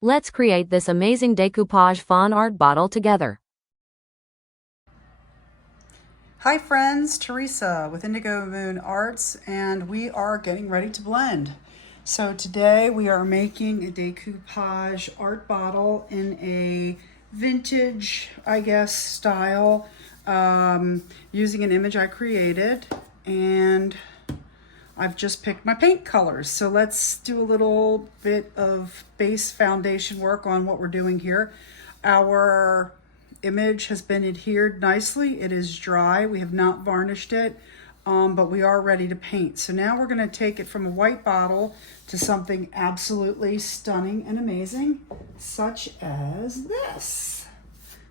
Let's create this amazing decoupage fawn art bottle together. Hi friends, Teresa with Indigo Moon Arts, and we are getting ready to blend. So today we are making a decoupage art bottle in a vintage, I guess, style, using an image I created, and I've just picked my paint colors. So let's do a little bit of base foundation work on what we're doing here. Our image has been adhered nicely. It is dry. We have not varnished it, but we are ready to paint. So now we're going to take it from a white bottle to something absolutely stunning and amazing, such as this.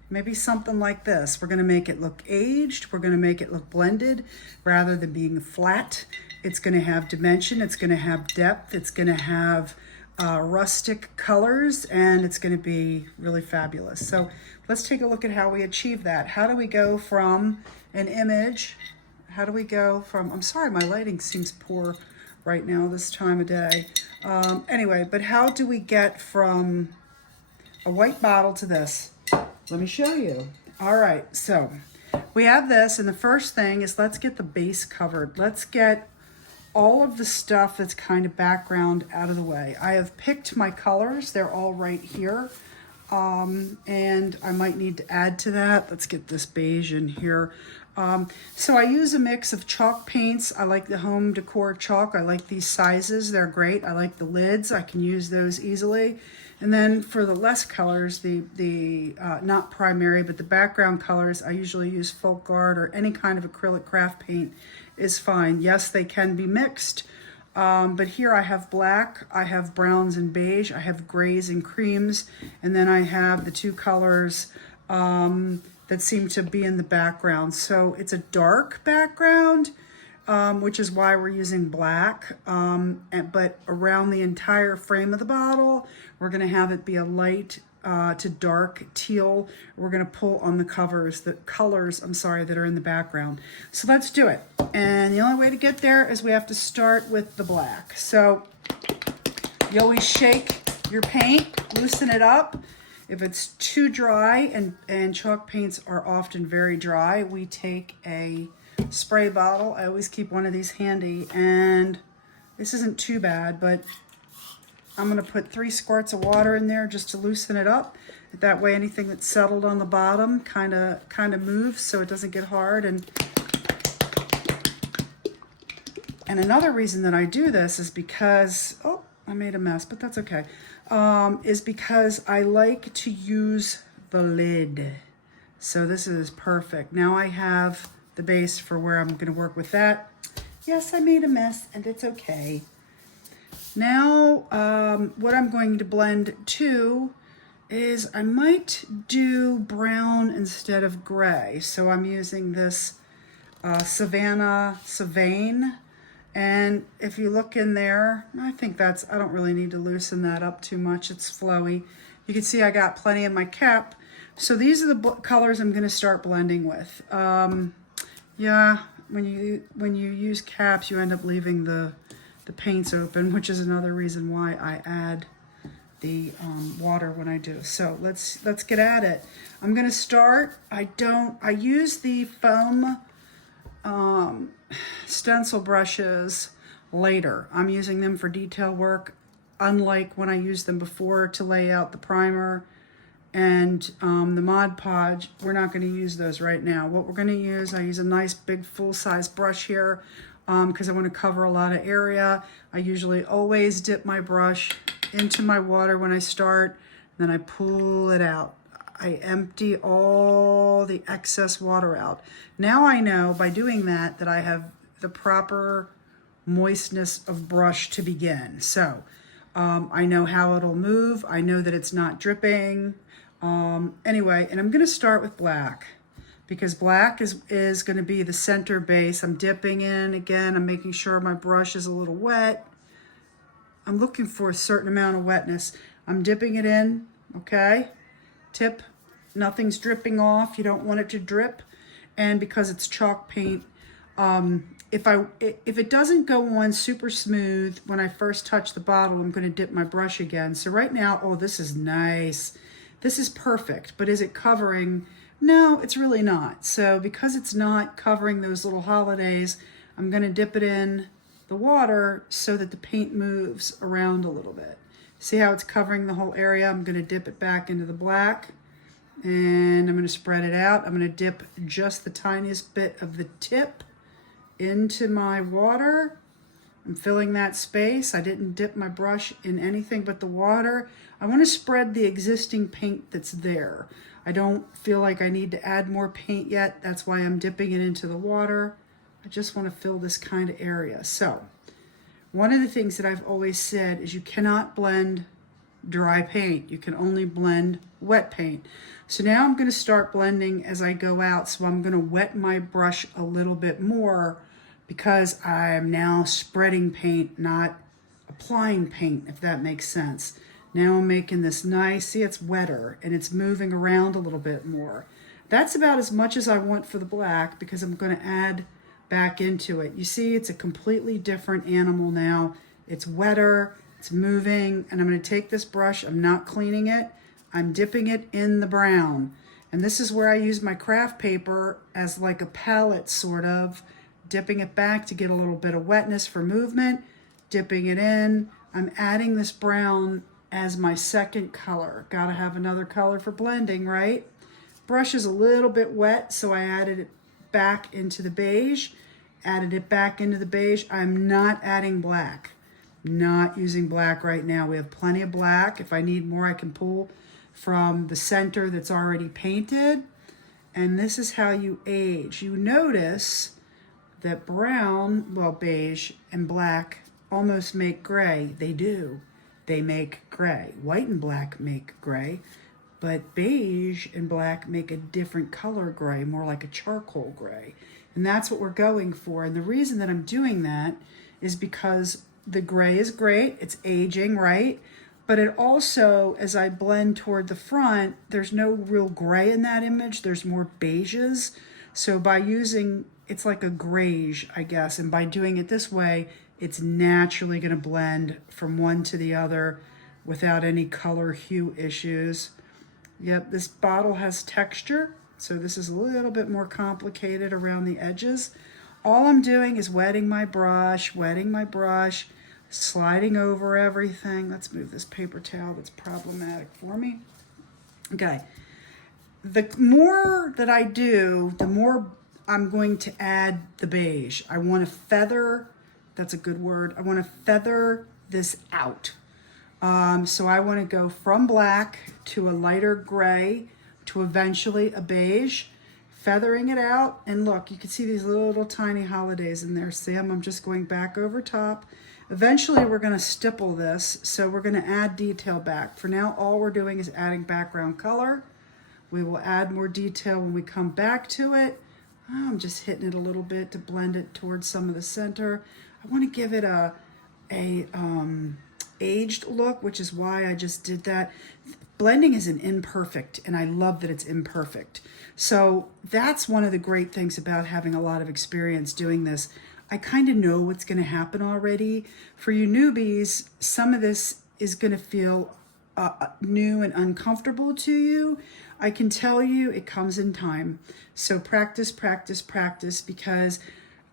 Maybe something like this. We're going to make it look aged. We're going to make it look blended rather than being flat. It's going to have dimension. It's going to have depth. It's going to have rustic colors, and it's going to be really fabulous. So let's take a look at how we achieve that. How do we go from an image? How do we go from, I'm sorry, my lighting seems poor right now this time of day. Anyway, but how do we get from a white bottle to this? Let me show you. All right, so we have this, and the first thing is let's get the base covered. Let's get all of the stuff that's kind of background out of the way. I have picked my colors. They're all right here. And I might need to add to that. Let's get this beige in here. So I use a mix of chalk paints. I like the home decor chalk. I like these sizes. They're great. I like the lids. I can use those easily. And then for the less colors, the not primary, but the background colors, I usually use folk art or any kind of acrylic craft paint is fine. Yes, they can be mixed. But here I have black, I have browns and beige, I have grays and creams, and then I have the two colors that seem to be in the background. So it's a dark background, which is why we're using black. But around the entire frame of the bottle, we're gonna have it be a light to dark teal. We're gonna pull on the colors, that are in the background. So let's do it. And the only way to get there is we have to start with the black. So you always shake your paint, loosen it up. If it's too dry, and chalk paints are often very dry, we take a spray bottle. I always keep one of these handy, and this isn't too bad, but I'm gonna put 3 squirts of water in there just to loosen it up. That way anything that's settled on the bottom kind of moves so it doesn't get hard. And another reason that I do this is because, oh, I made a mess, but that's okay, is because I like to use the lid. So this is perfect. Now I have the base for where I'm gonna work with that. Yes, I made a mess, and it's okay. Now, what I'm going to blend to is I might do brown instead of gray. So I'm using this Savane. And if you look in there, I don't really need to loosen that up too much. It's flowy. You can see I got plenty in my cap. So these are the colors I'm gonna start blending with. Yeah, when you use caps, you end up leaving the paints open, which is another reason why I add the water when I do. So let's get at it. I'm gonna start. I use the foam stencil brushes later. I'm using them for detail work, unlike when I used them before to lay out the primer and the Mod Podge. We're not going to use those right now. What we're going to use, I use a nice big full-size brush here because I want to cover a lot of area. I usually always dip my brush into my water when I start, then I pull it out. I empty all the excess water out. Now I know by doing that that I have the proper moistness of brush to begin. So I know how it'll move. I know that it's not dripping. Anyway, and I'm gonna start with black because black is gonna be the center base. I'm dipping in again. I'm making sure my brush is a little wet. I'm looking for a certain amount of wetness. I'm dipping it in, okay? Tip, nothing's dripping off. You don't want it to drip. And because it's chalk paint, if it doesn't go on super smooth when I first touch the bottle, I'm going to dip my brush again. So right now, oh, this is nice. This is perfect, but is it covering? No, it's really not. So because it's not covering those little holidays, I'm going to dip it in the water so that the paint moves around a little bit. See how it's covering the whole area? I'm going to dip it back into the black, and I'm going to spread it out. I'm going to dip just the tiniest bit of the tip into my water. I'm filling that space. I didn't dip my brush in anything but the water. I want to spread the existing paint that's there. I don't feel like I need to add more paint yet. That's why I'm dipping it into the water. I just want to fill this kind of area. So one of the things that I've always said is you cannot blend dry paint. You can only blend wet paint. So now I'm going to start blending as I go out. So I'm going to wet my brush a little bit more because I'm now spreading paint, not applying paint, if that makes sense. Now I'm making this nice, see, it's wetter and it's moving around a little bit more. That's about as much as I want for the black because I'm going to add back into it. You see, it's a completely different animal now. It's wetter, it's moving, and I'm going to take this brush, I'm not cleaning it, I'm dipping it in the brown. And this is where I use my craft paper as like a palette sort of, dipping it back to get a little bit of wetness for movement, dipping it in. I'm adding this brown as my second color. Gotta have another color for blending, right? Brush is a little bit wet, so I added it back into the beige, added it back into the beige. I'm not adding black, not using black right now. We have plenty of black. If I need more, I can pull from the center that's already painted. And this is how you age. You notice that brown, well, beige and black almost make gray. They do. They make gray. White and black make gray, but beige and black make a different color gray, more like a charcoal gray. And that's what we're going for. And the reason that I'm doing that is because the gray is great. It's aging, right? But it also, as I blend toward the front, there's no real gray in that image. There's more beiges. So by using, it's like a grayish, I guess. And by doing it this way, it's naturally going to blend from one to the other without any color hue issues. Yep, this bottle has texture, so this is a little bit more complicated around the edges. All I'm doing is wetting my brush, sliding over everything. Let's move this paper towel that's problematic for me. Okay, the more that I do, the more I'm going to add the beige. I want to feather, that's a good word, I want to feather this out. So I want to go from black to a lighter gray to eventually a beige, feathering it out. And look, you can see these little tiny holidays in there. Sam, I'm just going back over top. Eventually we're going to stipple this, so we're going to add detail back. For now, all we're doing is adding background color. We will add more detail when we come back to it. I'm just hitting it a little bit to blend it towards some of the center. I want to give it a aged look, which is why I just did that. Blending is an imperfect, and I love that it's imperfect. So that's one of the great things about having a lot of experience doing this. I kind of know what's going to happen already. For you newbies, some of this is going to feel new and uncomfortable to you. I can tell you it comes in time. So practice, practice, practice, because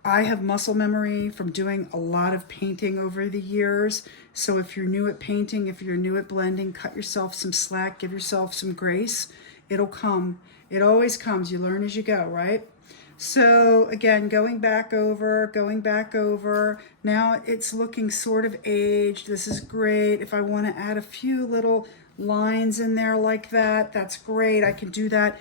I have muscle memory from doing a lot of painting over the years. So if you're new at painting, if you're new at blending, cut yourself some slack, give yourself some grace. It'll come. It always comes. You learn as you go, right? So again, going back over. Now it's looking sort of aged. This is great. If I want to add a few little lines in there like that, that's great. I can do that.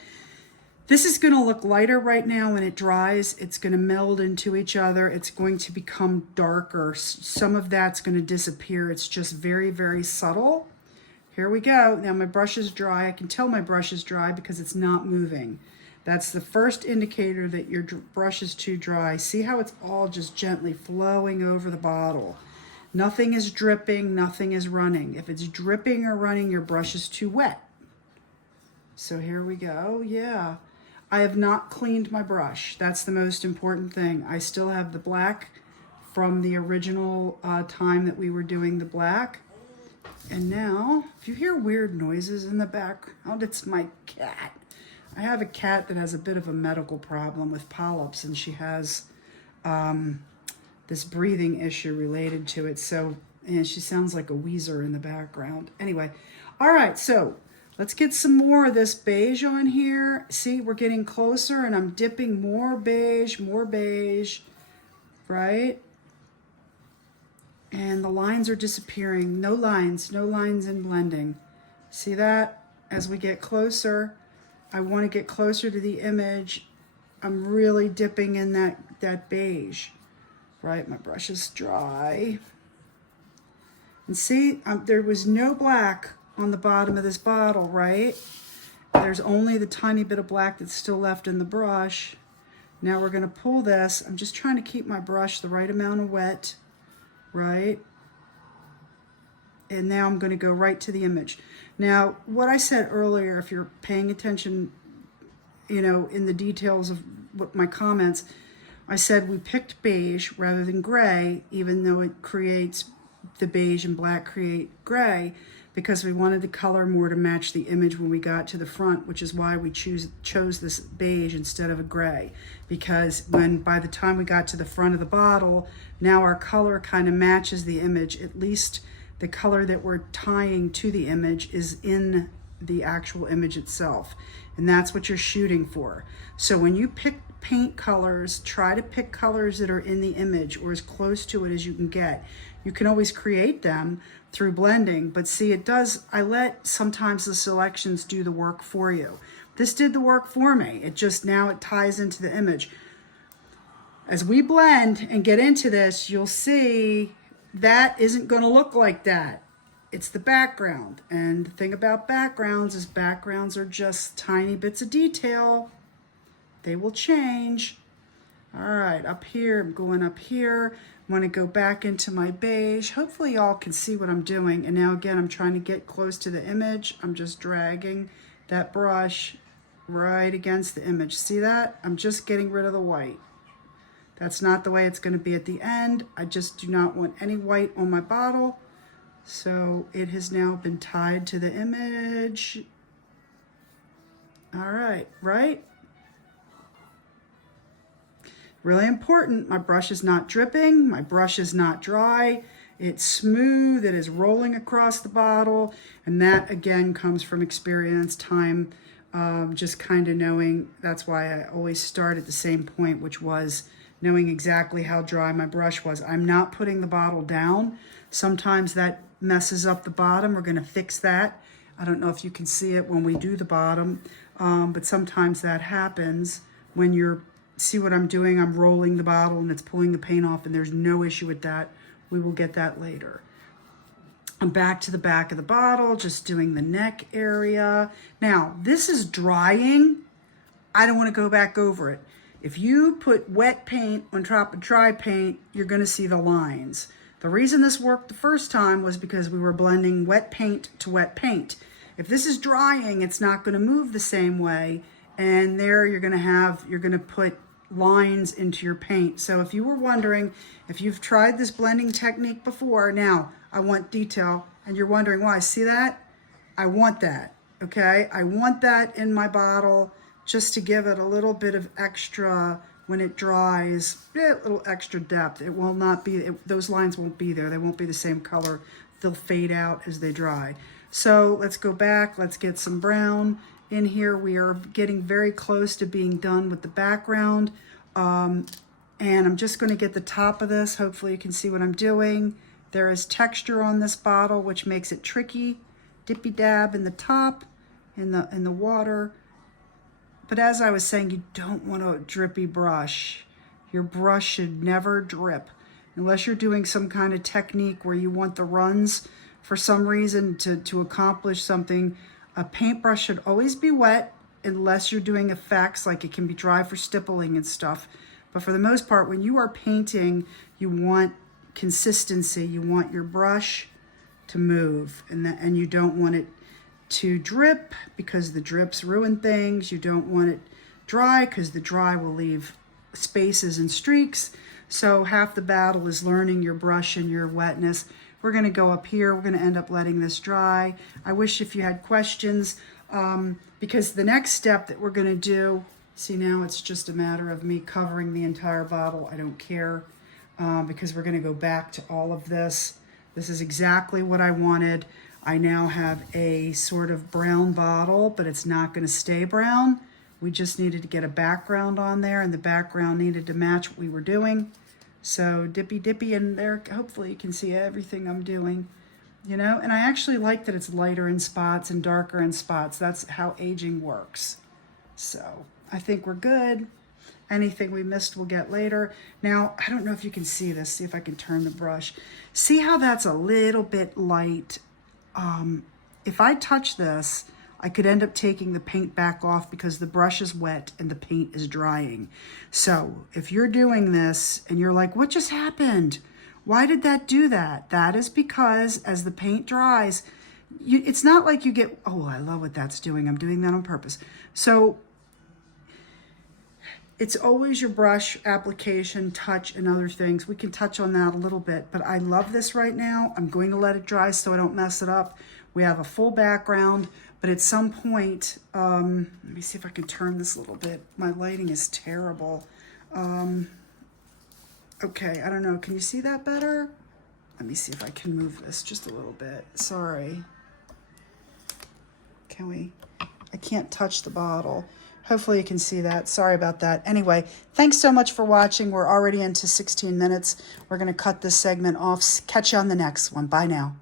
This is going to look lighter right now. When it dries, it's going to meld into each other. It's going to become darker. Some of that's going to disappear. It's just very, very subtle. Here we go. Now my brush is dry. I can tell my brush is dry because it's not moving. That's the first indicator that your brush is too dry. See how it's all just gently flowing over the bottle. Nothing is dripping, nothing is running. If it's dripping or running, your brush is too wet. So here we go. Yeah. I have not cleaned my brush. That's the most important thing. I still have the black from the original time that we were doing the black. And now, if you hear weird noises in the background, it's my cat. I have a cat that has a bit of a medical problem with polyps, and she has this breathing issue related to it. So, and she sounds like a wheezer in the background. Anyway, all right, so let's get some more of this beige on here. See, we're getting closer, and I'm dipping more beige, right? And the lines are disappearing. No lines in blending. See that? As we get closer, I want to get closer to the image. I'm really dipping in that beige, right? My brush is dry. And see, there was no black on the bottom of this bottle, right? There's only the tiny bit of black that's still left in the brush. Now we're going to pull this. I'm just trying to keep my brush the right amount of wet, right? And now I'm going to go right to the image. Now, what I said earlier, if you're paying attention, you know, in the details of what my comments, I said we picked beige rather than gray, even though it creates, the beige and black create gray, because we wanted the color more to match the image when we got to the front, which is why we chose this beige instead of a gray. Because by the time we got to the front of the bottle, now our color kind of matches the image. At least the color that we're tying to the image is in the actual image itself. And that's what you're shooting for. So when you pick paint colors, try to pick colors that are in the image or as close to it as you can get. You can always create them through blending, but see, I let sometimes the selections do the work for you. This did the work for me. Now it ties into the image. As we blend and get into this, you'll see that isn't going to look like that. It's the background. And the thing about backgrounds is backgrounds are just tiny bits of detail. They will change. All right, up here, I'm going up here. I want to go back into my beige. Hopefully y'all can see what I'm doing. And now again, I'm trying to get close to the image. I'm just dragging that brush right against the image. See that? I'm just getting rid of the white. That's not the way it's going to be at the end. I just do not want any white on my bottle. So it has now been tied to the image. All right, right? Really important, my brush is not dripping, my brush is not dry, it's smooth, it is rolling across the bottle, and that again comes from experience, time, just kind of knowing. That's why I always start at the same point, which was knowing exactly how dry my brush was. I'm not putting the bottle down. Sometimes that messes up the bottom. We're going to fix that. I don't know if you can see it when we do the bottom, but sometimes that happens when you're, see what I'm doing? I'm rolling the bottle and it's pulling the paint off, and there's no issue with that. We will get that later. I'm back to the back of the bottle, just doing the neck area. Now, this is drying. I don't want to go back over it. If you put wet paint on top of dry paint, you're going to see the lines. The reason this worked the first time was because we were blending wet paint to wet paint. If this is drying, it's not going to move the same way. And there you're going to put lines into your paint. So if you were wondering, if you've tried this blending technique before, now I want detail, and you're wondering why, see that? I want that, okay? I want that in my bottle just to give it a little bit of extra, when it dries, a little extra depth. It will not be, those lines won't be there. They won't be the same color. They'll fade out as they dry. So let's go back, let's get some brown in here. We are getting very close to being done with the background. And I'm just going to get the top of this. Hopefully you can see what I'm doing. There is texture on this bottle, which makes it tricky. Dippy dab in the top, in the water. But as I was saying, you don't want a drippy brush. Your brush should never drip unless you're doing some kind of technique where you want the runs for some reason to accomplish something. A paintbrush should always be wet unless you're doing effects, like it can be dry for stippling and stuff. But for the most part, when you are painting, you want consistency. You want your brush to move, and you don't want it to drip, because the drips ruin things. You don't want it dry, because the dry will leave spaces and streaks. So half the battle is learning your brush and your wetness. We're going to go up here. We're going to end up letting this dry. I wish if you had questions, because the next step that we're going to do, see, now it's just a matter of me covering the entire bottle. I don't care, because we're going to go back to all of this. This is exactly what I wanted. I now have a sort of brown bottle, but it's not going to stay brown. We just needed to get a background on there, and the background needed to match what we were doing. So dippy in there. Hopefully you can see everything I'm doing, you know. And I actually like that it's lighter in spots and darker in spots. That's how aging works. So I think we're good. Anything we missed we'll get later. Now, I don't know if you can see this. See if I can turn the brush. See how that's a little bit light? If I touch this, I could end up taking the paint back off because the brush is wet and the paint is drying. So if you're doing this and you're like, what just happened? Why did that do that? That is because as the paint dries, it's not like you get, oh, I love what that's doing. I'm doing that on purpose. So it's always your brush application, touch, and other things. We can touch on that a little bit, but I love this right now. I'm going to let it dry so I don't mess it up. We have a full background, but at some point, let me see if I can turn this a little bit. My lighting is terrible. Okay, I don't know. Can you see that better? Let me see if I can move this just a little bit. Sorry. Can we? I can't touch the bottle. Hopefully you can see that. Sorry about that. Anyway, thanks so much for watching. We're already into 16 minutes. We're going to cut this segment off. Catch you on the next one. Bye now.